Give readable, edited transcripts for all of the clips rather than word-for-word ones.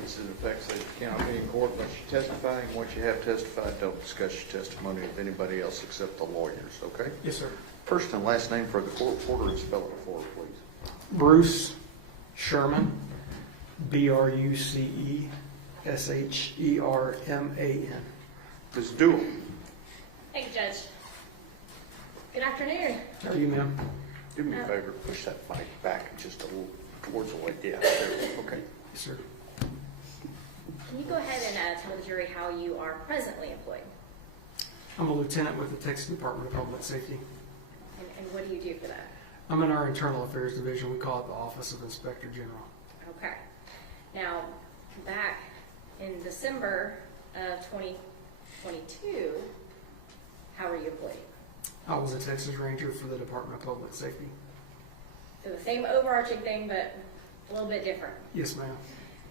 evidence that affects the account being in court unless you're testifying. Once you have testified, don't discuss your testimony with anybody else except the lawyers, okay? Yes, sir. First and last name for the court reporter and spell it for her, please. Bruce Sherman, BRUCESHERMAN. Ms. Dewell. Thank you, Judge. Good afternoon. How are you, ma'am? Do me a favor, push that mic back just a little towards the way. Yeah, there. Okay. Yes, sir. Can you go ahead and tell the jury how you are presently employed? I'm a lieutenant with the Texas Department of Public Safety. And what do you do for that? I'm in our Internal Affairs Division. We call it the Office of Inspector General. Okay. Now, back in December of 2022, how were you employed? I was a Texas Ranger for the Department of Public Safety. So the same overarching thing, but a little bit different. Yes, ma'am.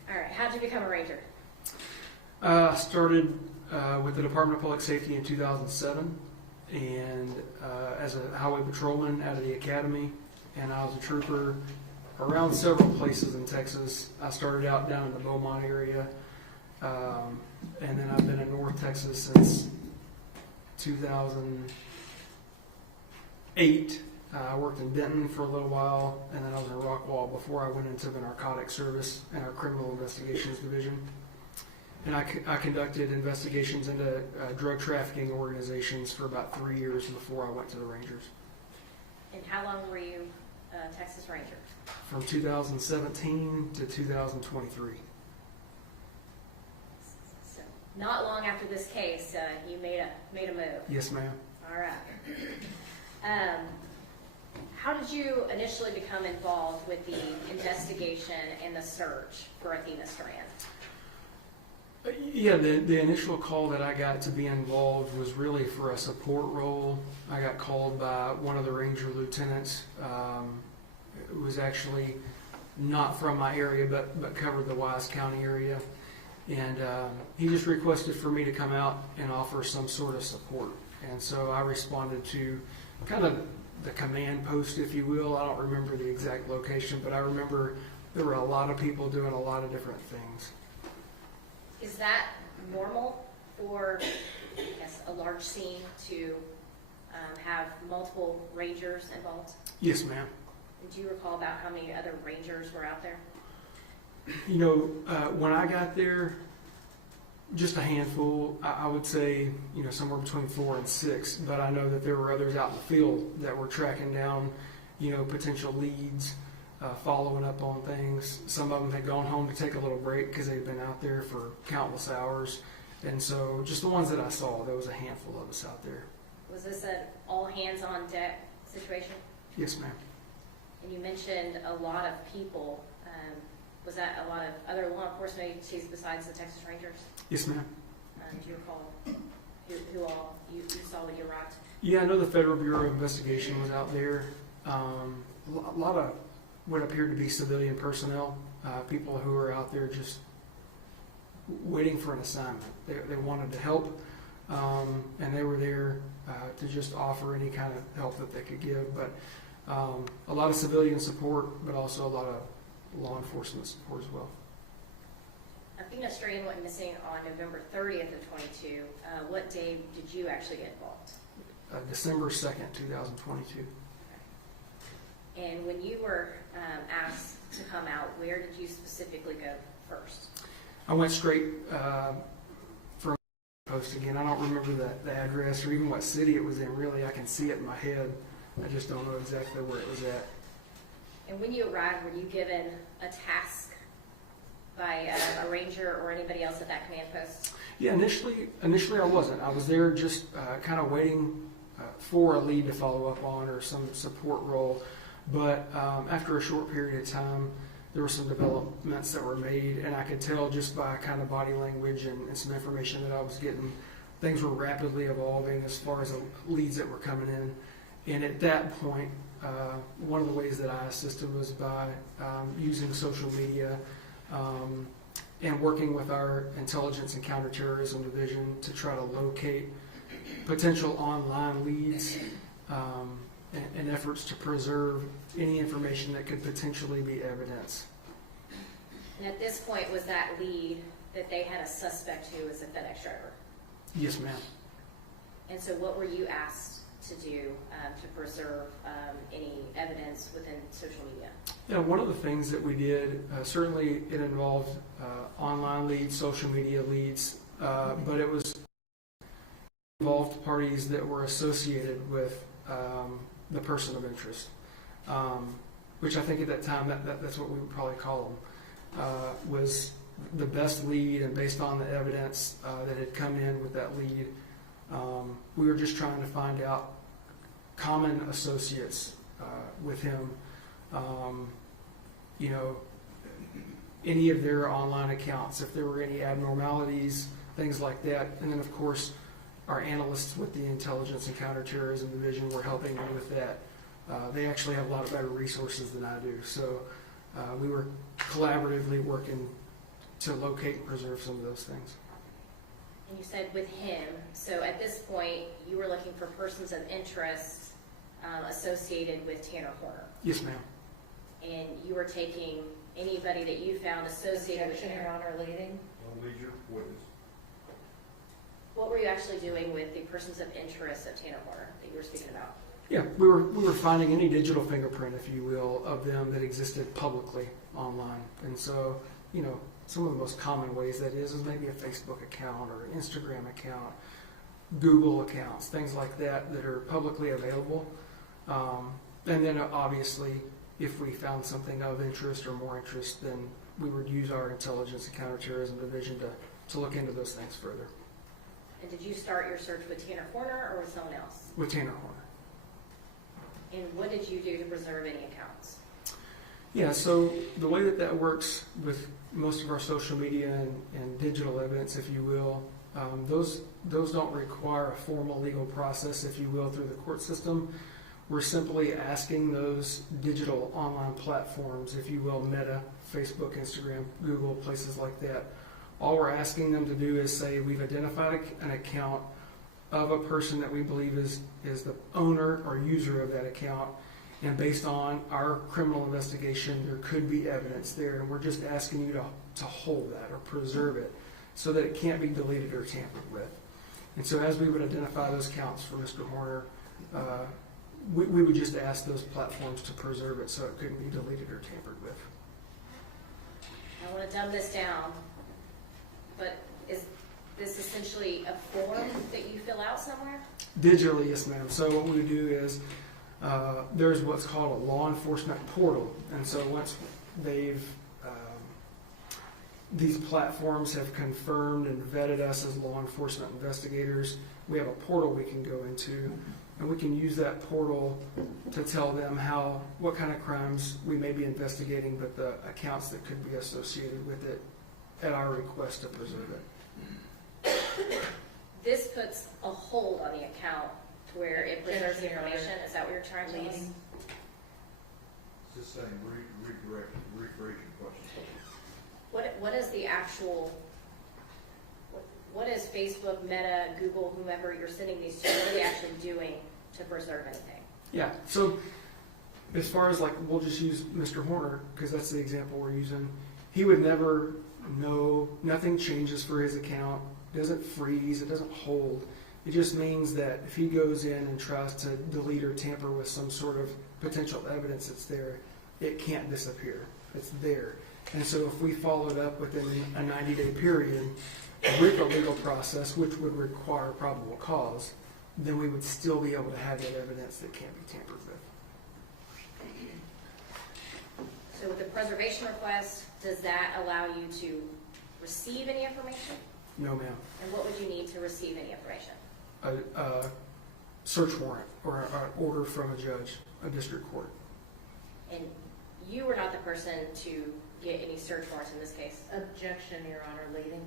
All right. How did you become a Ranger? I started with the Department of Public Safety in 2007, and as a highway patrolman out of the academy, and I was a trooper around several places in Texas. I started out down in the Beaumont area, and then I've been in North Texas since 2008. I worked in Denton for a little while, and then I was in Rockwall before I went into the narcotics service in our criminal investigations division. And I conducted investigations into drug trafficking organizations for about 3 years before I went to the Rangers. And how long were you a Texas Ranger? From 2017 to 2023. So not long after this case, you made a move. Yes, ma'am. All right. How did you initially become involved with the investigation and the search for Athena Strand? Yeah, the initial call that I got to be involved was really for a support role. I got called by one of the Ranger lieutenants. It was actually not from my area, but covered the Wise County area. And he just requested for me to come out and offer some sort of support. And so I responded to kind of the command post, if you will. I don't remember the exact location, but I remember there were a lot of people doing a lot of different things. Is that normal for, I guess, a large scene to have multiple Rangers involved? Yes, ma'am. And do you recall about how many other Rangers were out there? You know, when I got there, just a handful. I would say, you know, somewhere between 4 and 6. But I know that there were others out in the field that were tracking down, you know, potential leads, following up on things. Some of them had gone home to take a little break because they'd been out there for countless hours. And so just the ones that I saw, there was a handful of us out there. Was this an all-hands-on-deck situation? Yes, ma'am. And you mentioned a lot of people. Was that a lot of other law enforcement agencies besides the Texas Rangers? Yes, ma'am. Do you recall who all you saw when you arrived? Yeah, I know the Federal Bureau of Investigation was out there. A lot of what appeared to be civilian personnel, people who were out there just waiting for an assignment. They wanted to help, and they were there to just offer any kind of help that they could give. But a lot of civilian support, but also a lot of law enforcement support as well. Athena Strand went missing on November 30th of 22. What day did you actually get involved? December 2nd, 2022. And when you were asked to come out, where did you specifically go first? I went straight from post again. I don't remember the address or even what city it was in. Really, I can see it in my head. I just don't know exactly where it was at. And when you arrived, were you given a task by a ranger or anybody else at that command post? Yeah, initially I wasn't. I was there just kind of waiting for a lead to follow up on or some support role. But after a short period of time, there were some developments that were made, and I could tell just by kind of body language and some information that I was getting, things were rapidly evolving as far as the leads that were coming in. And at that point, one of the ways that I assisted was by using social media and working with our intelligence and counterterrorism division to try to locate potential online leads and efforts to preserve any information that could potentially be evidence. And at this point, was that lead that they had a suspect who was a FedEx driver? Yes, ma'am. And so what were you asked to do to preserve any evidence within social media? Yeah, one of the things that we did, certainly it involved online leads, social media leads, but it involved parties that were associated with the person of interest, which I think at that time, that's what we would probably call them, was the best lead, and based on the evidence that had come in with that lead, we were just trying to find out common associates with him, any of their online accounts, if there were any abnormalities, things like that. And then, of course, our analysts with the Intelligence and Counterterrorism Division were helping me with that. They actually have a lot of better resources than I do. So we were collaboratively working to locate and preserve some of those things. And you said with him, so at this point, you were looking for persons of interest associated with Tanner Horner. Yes, ma'am. And you were taking anybody that you found associated with Objection, Tanner. Your Honor, leading. Leader, witness. What were you actually doing with the persons of interest of Tanner Horner that you were speaking about? Yeah, we were finding any digital fingerprint, if you will, of them that existed publicly online. And so, some of the most common ways that is maybe a Facebook account or an Instagram account, Google accounts, things like that are publicly available. And then obviously, if we found something of interest or more interest, then we would use our Intelligence and Counterterrorism Division to look into those things further. And did you start your search with Tanner Horner or with someone else? With Tanner Horner. And what did you do to preserve any accounts? Yeah, so the way that works with most of our social media and digital evidence, if you will, those don't require a formal legal process, if you will, through the court system. We're simply asking those digital online platforms, if you will, Meta, Facebook, Instagram, Google, places like that. All we're asking them to do is say we've identified an account of a person that we believe is the owner or user of that account, and based on our criminal investigation, there could be evidence there, and we're just asking you to hold that or preserve it so that it can't be deleted or tampered with. And so as we would identify those counts for Mr. Horner, we would just ask those platforms to preserve it so it couldn't be deleted or tampered with. I want to dumb this down, but is this essentially a form that you fill out somewhere? Digitally, yes, ma'am. So what we do is there's what's called a law enforcement portal, and so once these platforms have confirmed and vetted us as law enforcement investigators, we have a portal we can go into, and we can use that portal to tell them what kind of crimes we may be investigating, but the accounts that could be associated with it at our request to preserve it. This puts a hold on the account to where it preserves the information. Is that what you're trying to tell us? It's just saying, rephrase your question. What is the actual, what is Facebook, Meta, Google, whomever you're sending these to, what are they actually doing to preserve anything? Yeah, so as far as we'll just use Mr. Horner, because that's the example we're using. He would never know, nothing changes for his account, it doesn't freeze, it doesn't hold. It just means that if he goes in and tries to delete or tamper with some sort of potential evidence that's there, it can't disappear. It's there. And so if we followed up within a 90-day period with a legal process, which would require probable cause, then we would still be able to have that evidence that can't be tampered with. So with the preservation request, does that allow you to receive any information? No, ma'am. And what would you need to receive any information? A search warrant or an order from a judge, a district court. And you were not the person to get any search warrants in this case? Objection, Your Honor, leading.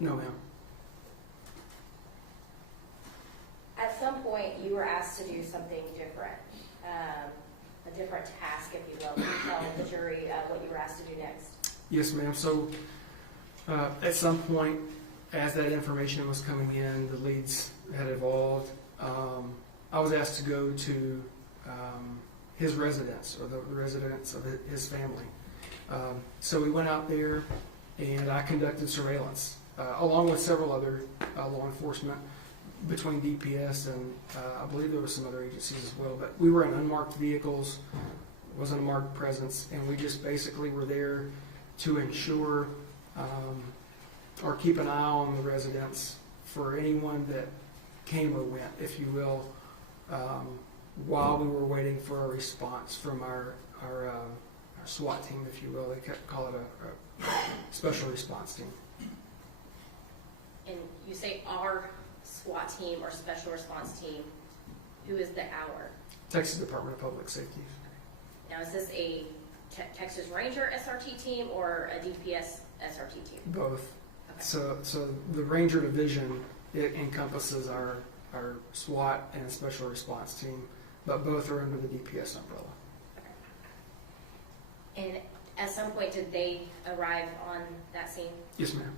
No, ma'am. At some point, you were asked to do something different, a different task, if you will. Can you tell the jury what you were asked to do next? Yes, ma'am. So at some point, as that information was coming in, the leads had evolved. I was asked to go to his residence, or the residence of his family, So we went out there and I conducted surveillance, along with several other law enforcement between DPS and I believe there were some other agencies as well. But we were in unmarked vehicles, wasn't a marked presence, and we just basically were there to ensure or keep an eye on the residents for anyone that came or went, if you will, while we were waiting for a response from our SWAT team, if you will. They call it a special response team. And you say our SWAT team or special response team, who is the our? Texas Department of Public Safety. Now, is this a Texas Ranger SRT team or a DPS SRT team? Both. Okay. So the Ranger Division, it encompasses our SWAT and special response team, but both are under the DPS umbrella. And at some point, did they arrive on that scene? Yes, ma'am.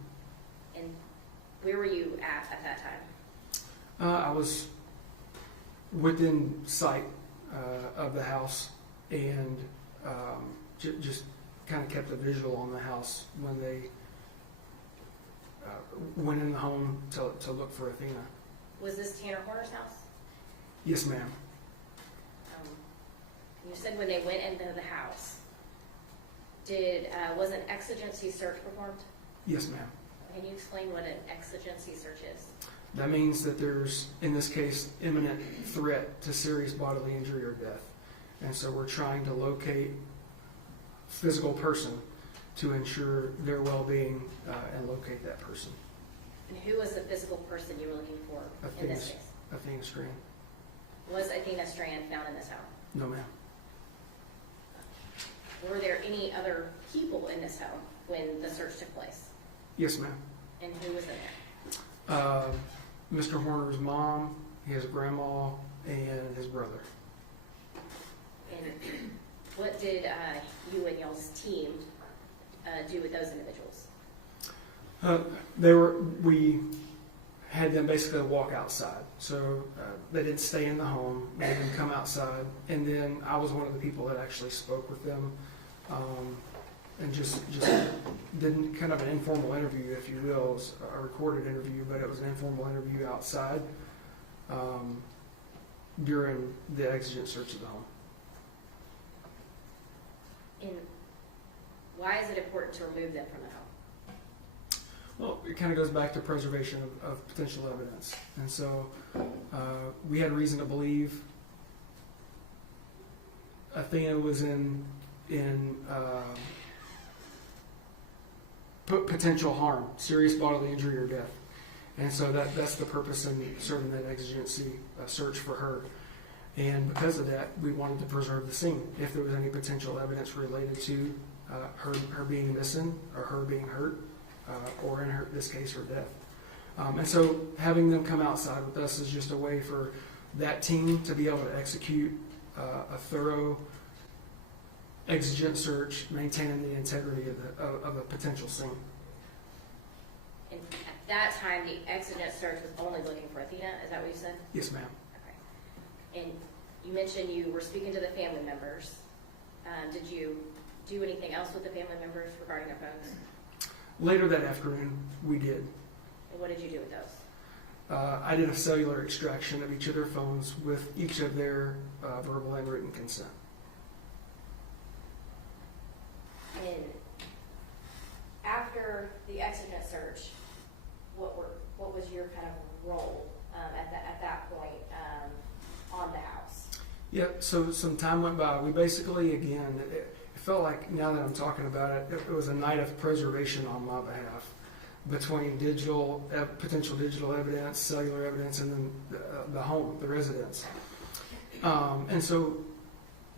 And where were you at that time? I was within sight of the house and just kind of kept a visual on the house when they went in the home to look for Athena. Was this Tanner Horner's house? Yes, ma'am. You said when they went into the house, was an exigency search performed? Yes, ma'am. Can you explain what an exigency search is? That means that there's, in this case, imminent threat to serious bodily injury or death. And so we're trying to locate a physical person to ensure their well-being and locate that person. And who was the physical person you were looking for in this case? Athena Strand. Was Athena Strand found in this house? No, ma'am. Were there any other people in this home when the search took place? Yes, ma'am. And who was in there? Mr. Horner's mom, his grandma, and his brother. And what did you and y'all's team do with those individuals? We had them basically walk outside. So they didn't stay in the home. They didn't come outside. And then I was one of the people that actually spoke with them and just did kind of an informal interview, if you will. It was a recorded interview, but it was an informal interview outside during the exigent search of the home. And why is it important to remove them from the home? Well, it kind of goes back to preservation of potential evidence. And so we had reason to believe Athena was in potential harm, serious bodily injury or death. And so that's the purpose in serving that exigency search for her. And because of that, we wanted to preserve the scene. If there was any potential evidence related to her being missing or her being hurt, or in this case, her death. And so having them come outside with us is just a way for that team to be able to execute a thorough exigent search, maintaining the integrity of a potential scene. And at that time, the exigent search was only looking for Athena. Is that what you said? Yes, ma'am. Okay. And you mentioned you were speaking to the family members. Did you do anything else with the family members regarding their phones? Later that afternoon, we did. And what did you do with those? I did a cellular extraction of each of their phones with each of their verbal and written consent. And after the exigent search, what was your kind of role at that point on the house? Yeah, so some time went by. We basically, again, it felt like, now that I'm talking about it, it was a night of preservation on my behalf between potential digital evidence, cellular evidence, and then the home, the residence. And so,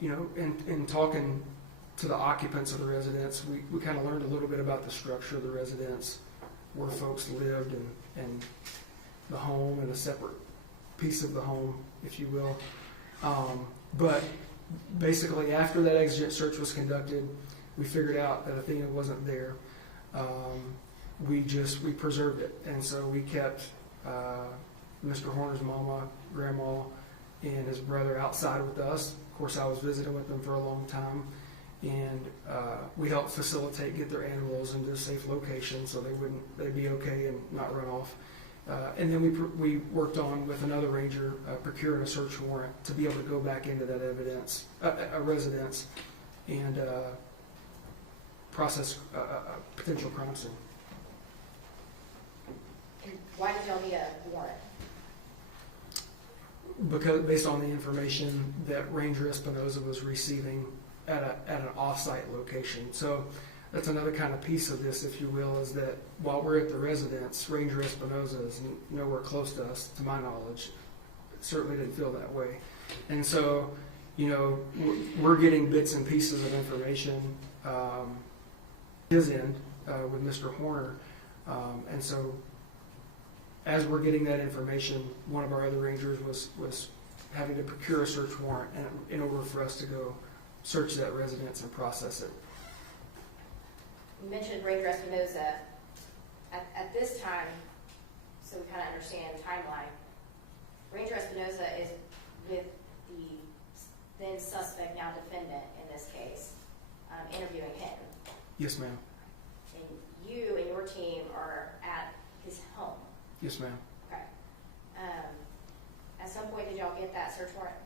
in talking to the occupants of the residence, we kind of learned a little bit about the structure of the residence, where folks lived, and the home, and a separate piece of the home, if you will. But basically, after that exigent search was conducted, we figured out that Athena wasn't there. We preserved it, and so we kept Mr. Horner's mama, grandma, and his brother outside with us. Of course, I was visiting with them for a long time, and we helped facilitate get their animals into a safe location so they'd be okay and not run off. And then we worked on with another ranger procuring a search warrant to be able to go back into that evidence, a residence, and process a potential crime scene. And why did y'all need a warrant? Because based on the information that Ranger Espinoza was receiving at an off-site location. So that's another kind of piece of this, if you will, is that while we're at the residence, Ranger Espinoza is nowhere close to us, to my knowledge. It certainly didn't feel that way. And so, you know, we're getting bits and pieces of information, his end, with Mr. Horner. And so as we're getting that information, one of our other rangers was having to procure a search warrant in order for us to go search that residence and process it. You mentioned Ranger Espinoza. At this time, so we kind of understand the timeline, Ranger Espinoza is with the then suspect, now defendant in this case, interviewing him. Yes, ma'am. And you and your team are at his home. Yes, ma'am. Okay. At some point, did y'all get that search warrant?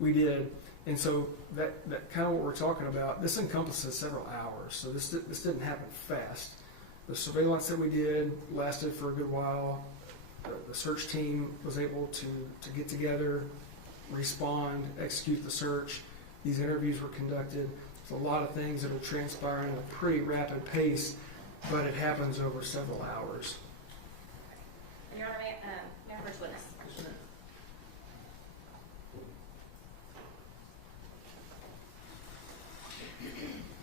We did. And so that kind of what we're talking about, this encompasses several hours. So this didn't happen fast. The surveillance that we did lasted for a good while. The search team was able to get together, respond, execute the search. These interviews were conducted. There's a lot of things that are transpiring at a pretty rapid pace, but it happens over several hours. And Your Honor, may I first witness?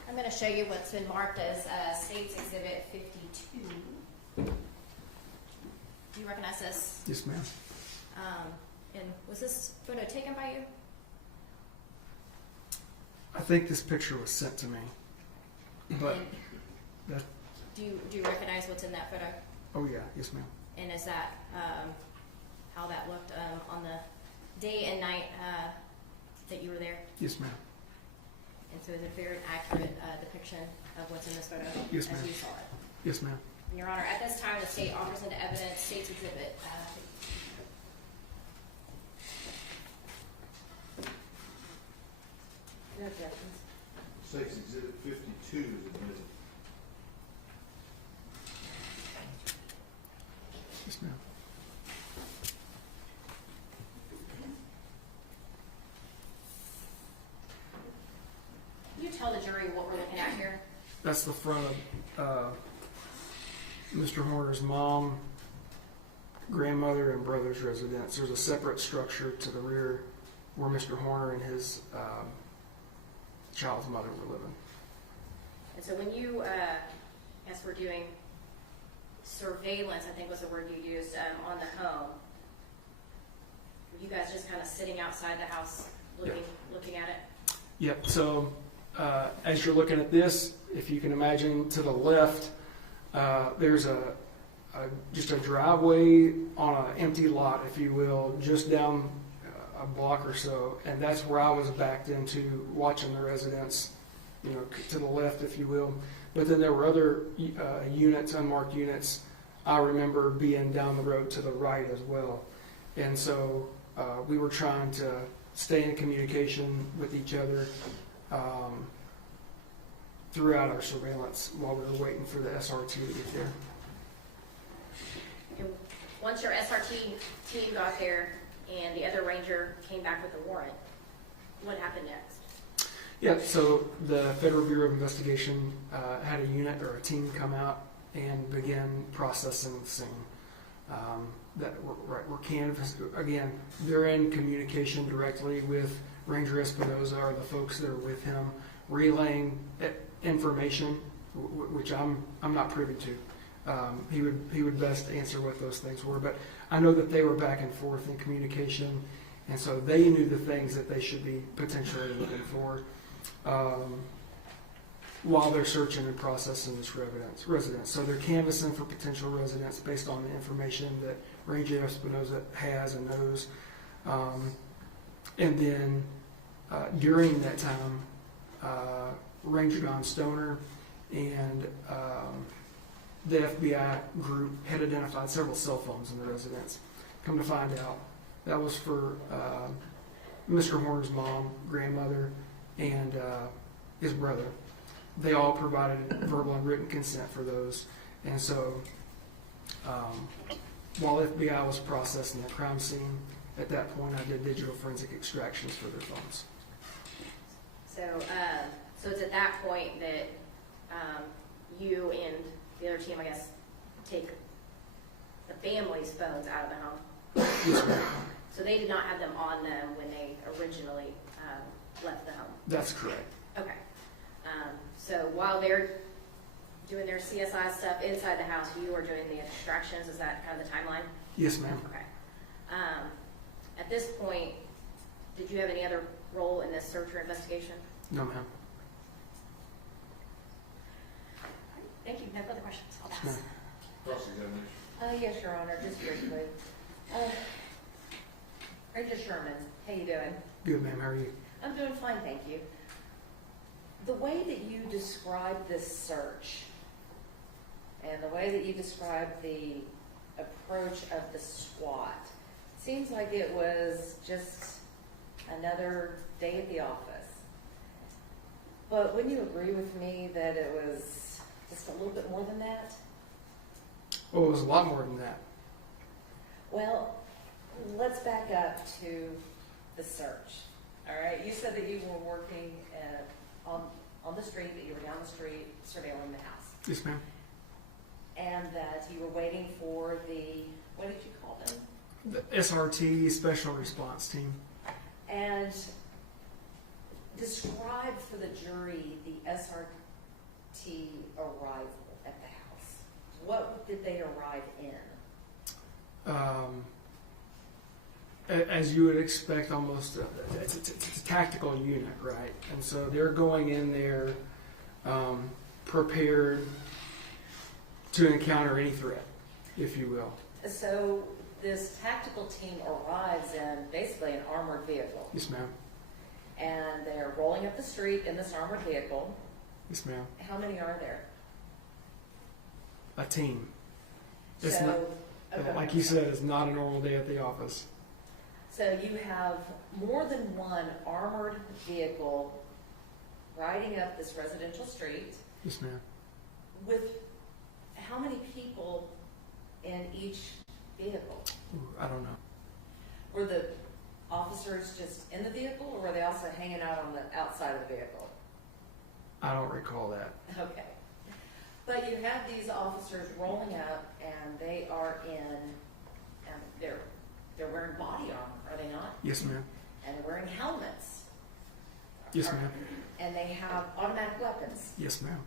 I'm going to show you what's been marked as State's Exhibit 52. Do you recognize this? Yes, ma'am. And was this photo taken by you? I think this picture was sent to me, but And that, do you recognize what's in that photo? oh yeah, yes, ma'am. And is that how that looked on the day and night that you were there? Yes, ma'am. And so is it a very accurate depiction of what's in this photo Yes, as ma'am. you saw it? Yes, ma'am. And Your Honor, at this time, the state offers into evidence State's Exhibit. No objections. State's Exhibit 52 is admitted. Yes, ma'am. Can you tell the jury what we're looking at here? That's the front of Mr. Horner's mom, grandmother, and brother's residence. There's a separate structure to the rear where Mr. Horner and his child's mother were living. And so when you, as we're doing surveillance, I think was the word you used, on the home, were you guys just kind of sitting outside the house looking at it? Yep. So as you're looking at this, if you can imagine to the left, there's just a driveway on an empty lot, if you will, just down a block or so, and that's where I was backed into watching the residents, you know, to the left, if you will. But then there were other units, unmarked units. I remember being down the road to the right as well, and so we were trying to stay in communication with each other throughout our surveillance while we were waiting for the SRT to get there. And once your SRT team got there and the other ranger came back with the warrant, what happened next? Yeah, so the Federal Bureau of Investigation had a unit or a team come out and begin processing the scene. We're canvassed again. They're in communication directly with Ranger Espinoza or the folks that are with him, relaying information, which I'm not privy to. He would best answer what those things were, but I know that they were back and forth in communication, and so they knew the things that they should be potentially looking for while they're searching and processing this residence. So they're canvassing for potential residents based on the information that Ranger Espinoza has and knows, and then during that time, Ranger Don Stoner and the FBI group had identified several cell phones in the residence. Come to find out, that was for Mr. Horner's mom, grandmother, and his brother. They all provided verbal and written consent for those. And so while FBI was processing the crime scene, at that point I did digital forensic extractions for their phones. So it's at that point that you and the other team, I guess, take the family's phones out of the home? Yes, ma'am. So they did not have them on them when they originally left the home? That's correct. Okay. So while they're doing their CSI stuff inside the house, you are doing the extractions. Is that kind of the timeline? Yes, ma'am. Okay. At this point, did you have any other role in this search or investigation? No, ma'am. Thank you. No further questions. I'll Yes, pass. ma'am. Cross-examination. Yes, Your Honor, just briefly. Ranger Sherman, how you doing? Good, ma'am. How are you? I'm doing fine, thank you. The way that you describe this search and the way that you describe the approach of the SWAT seems like it was just another day at the office. But wouldn't you agree with me that it was just a little bit more than that? Oh, it was a lot more than that. Well, let's back up to the search. All right, you said that you were working on the street, that you were down the street surveilling the house, Yes, ma'am. and that you were waiting for the, what did you call them? The SRT Special Response Team. And describe for the jury the SRT arrival at the house. What did they arrive in? As you would expect, almost it's a tactical unit, right? And so they're going in there prepared to encounter any threat, if you will. So this tactical team arrives in basically an armored vehicle, Yes, ma'am. and they're rolling up the street in this armored vehicle. Yes, ma'am. How many are there? A team. It's So, not, okay. like you said, it's not a normal day at the office. So you have more than one armored vehicle riding up this residential street Yes, ma'am. with how many people in each vehicle? Ooh, I don't know. Were the officers just in the vehicle, or were they also hanging out on the outside of the vehicle? I don't recall that. Okay. But you have these officers rolling up, and they are in, and they're wearing body armor, are they not? Yes, ma'am. And they're wearing helmets. Yes, ma'am. And they have automatic weapons. Yes, ma'am.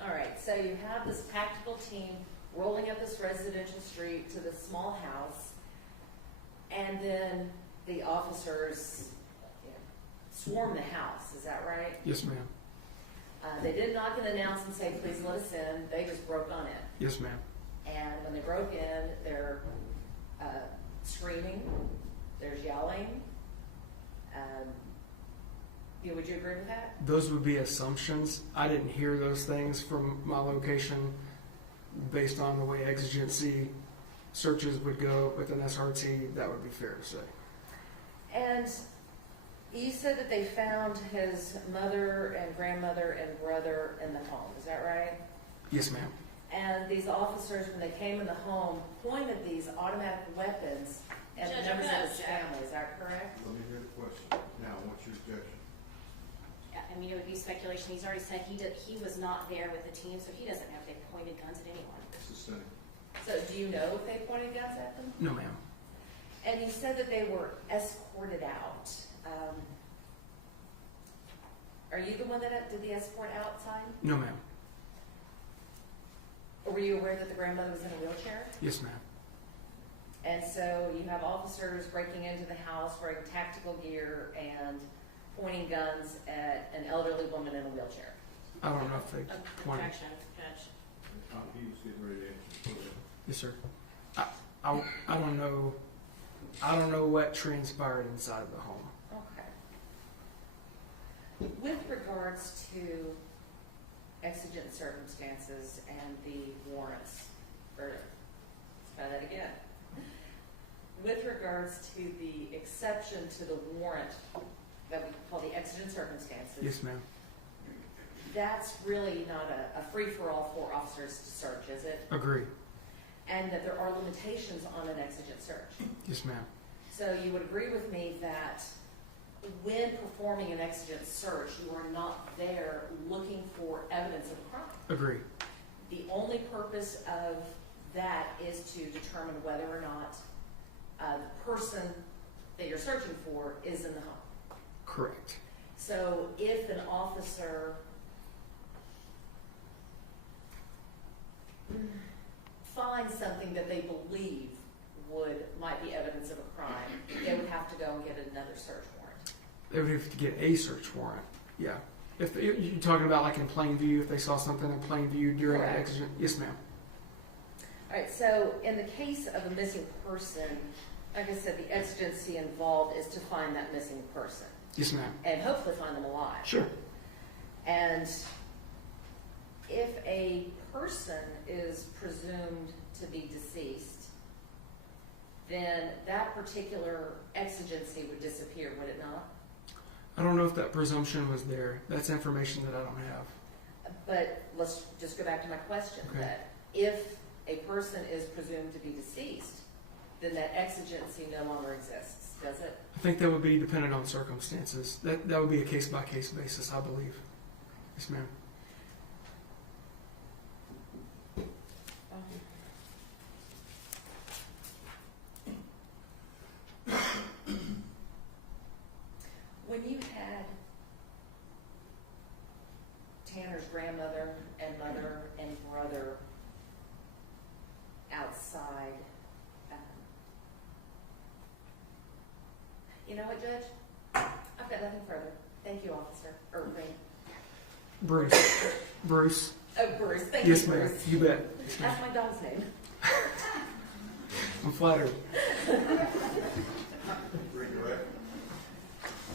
All right, so you have this tactical team rolling up this residential street to this small house, and then the officers swarm the house, is that right? Yes, ma'am. They didn't knock and announce and say, please let us in, they just broke on in. Yes, ma'am. And when they broke in, they're screaming, there's yelling. Would you agree with that? Those would be assumptions. I didn't hear those things from my location based on the way exigency searches would go with an SRT. That would be fair to say. And you said that they found his mother and grandmother and brother in the home, is that right? Yes, ma'am. And these officers, when they came in the home, pointed these automatic weapons at the members of his family, is that correct? Let me hear the question. Now, what's your objection? Yeah, I mean, it would be speculation. He's already said he was not there with the team, so he doesn't know if they pointed guns at anyone. Sustained. So do you know if they pointed guns at them? No, ma'am. And you said that they were escorted out. Are you the one that did the escort outside? No, ma'am. Or were you aware that the grandmother was in a wheelchair? Yes, ma'am. And so you have officers breaking into the house wearing tactical gear and pointing guns at an elderly woman in a wheelchair. I don't know if they pointed. Objection, Judge. He was getting ready to answer. Go ahead. Yes, sir. I don't know. I don't know what transpired inside of the home. Okay. With regards to exigent circumstances and the warrants, or let's try that again. With regards to the exception to the warrant that we call the exigent circumstances. Yes, ma'am. That's really not a free-for-all for officers to search, is it? Agree. And that there are limitations on an exigent search. Yes, ma'am. So you would agree with me that when performing an exigent search, you are not there looking for evidence of a crime. Agree. The only purpose of that is to determine whether or not the person that you're searching for is in the home. Correct. So if an officer finds something that they believe might be evidence of a crime, they would have to go and get another search warrant. They would have to get a search warrant. Yeah. If you're talking about like in plain view, if they saw something in plain view during an Correct. exigent. Yes, ma'am. All right, so in the case of a missing person, like I said, the exigency involved is to find that missing person Yes, ma'am. and hopefully find them alive. Sure. And if a person is presumed to be deceased, then that particular exigency would disappear, would it not? I don't know if that presumption was there. That's information that I don't have. But let's just go back to my question, Okay. that if a person is presumed to be deceased, then that exigency no longer exists, does it? I think that would be dependent on circumstances. That would be a case-by-case basis, I believe. Yes, ma'am. When you had Tanner's grandmother and mother and brother outside, you know what, Judge? I've got nothing further. Thank you, officer. Or Bruce. Bruce. Oh, Bruce. Thank Yes, you, ma'am. Bruce. You bet. Yes, ma'am. That's my dog's name. I'm flattered. Redirect,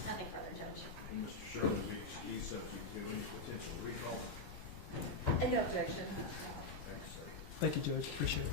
Nothing further, Judge. and Mr. Sherman be excused subject to any potential recall. And no objection. Thanks, sir. Thank you, Judge. Appreciate it.